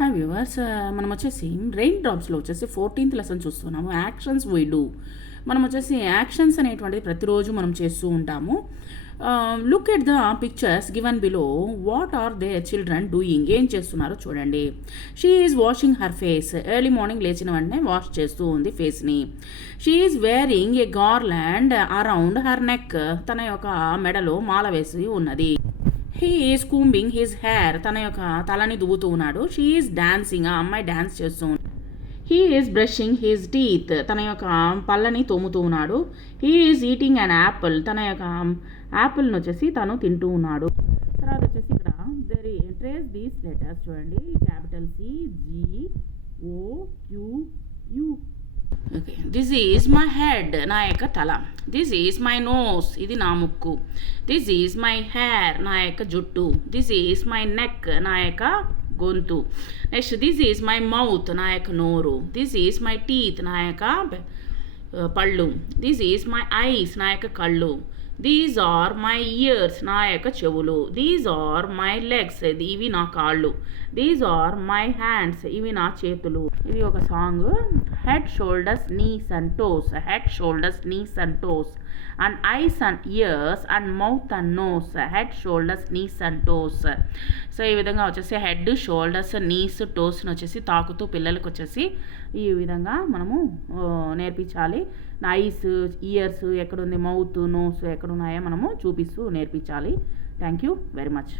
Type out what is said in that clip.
Hi viewers, మనం వచ్చేసి rain డ్రాప్స్లో వచ్చేసి 14th లెసన్ చూస్తున్నాము. Actions we do. మనం వచ్చేసి యాక్షన్స్ అనేటువంటిది ప్రతిరోజు మనం చేస్తూ ఉంటాము. Look at the pictures given below. What are the children doing? ఏం చేస్తున్నారో చూడండి. She is washing her face. Early morning లేచిన వెంటనే వాష్ చేస్తూ ఉంది ఫేస్ని. She is wearing a garland around her neck. తన యొక్క మెడలో మాల వేసి ఉన్నది. He is combing his hair. తన యొక్క తలని దువ్వుతూ ఉన్నాడు. She is dancing. ఆ అమ్మాయి డాన్స్ చేస్తూ ఉంది. He is brushing his teeth. తన యొక్క పళ్ళని తోముతూ ఉన్నాడు. He is eating an apple. తన యొక్క యాపిల్ని వచ్చేసి తను తింటూ ఉన్నాడు. తర్వాత వచ్చేసి ఇక్కడ ట్రేస్ దీస్ లెటర్స్ చూడండి. Capital C, G, O, Q, U. Okay, this is my head. నా యొక్క తల. This is my nose. ఇది నా ముక్కు. This is my hair. నా యొక్క జుట్టు. This is my neck. నా యొక్క గొంతు. Next this is my mouth. నా యొక్క నోరు. This is my teeth. నా యొక్క పళ్ళు. This is my eyes. నా యొక్క కళ్ళు. These are my ears. నా యొక్క చెవులు. These are my legs. ఇవి నా కాళ్ళు. These are my hands. ఇవి నా చేతులు. ఇది ఒక song. Head, shoulders, knees and toes. Head, shoulders, knees and toes. And eyes and ears and mouth and nose. Head, shoulders, knees and toes. So ఈ విధంగా వచ్చేసి హెడ్, షోల్డర్స్, నీస్, టోస్ని వచ్చేసి తాకుతూ పిల్లలకు వచ్చేసి ఈ విధంగా మనము నేర్పించాలి. ఐస్, ఇయర్స్ ఎక్కడుంది, మౌత్, నోస్ ఎక్కడున్నాయో మనము చూపిస్తూ నేర్పించాలి. Thank you very much.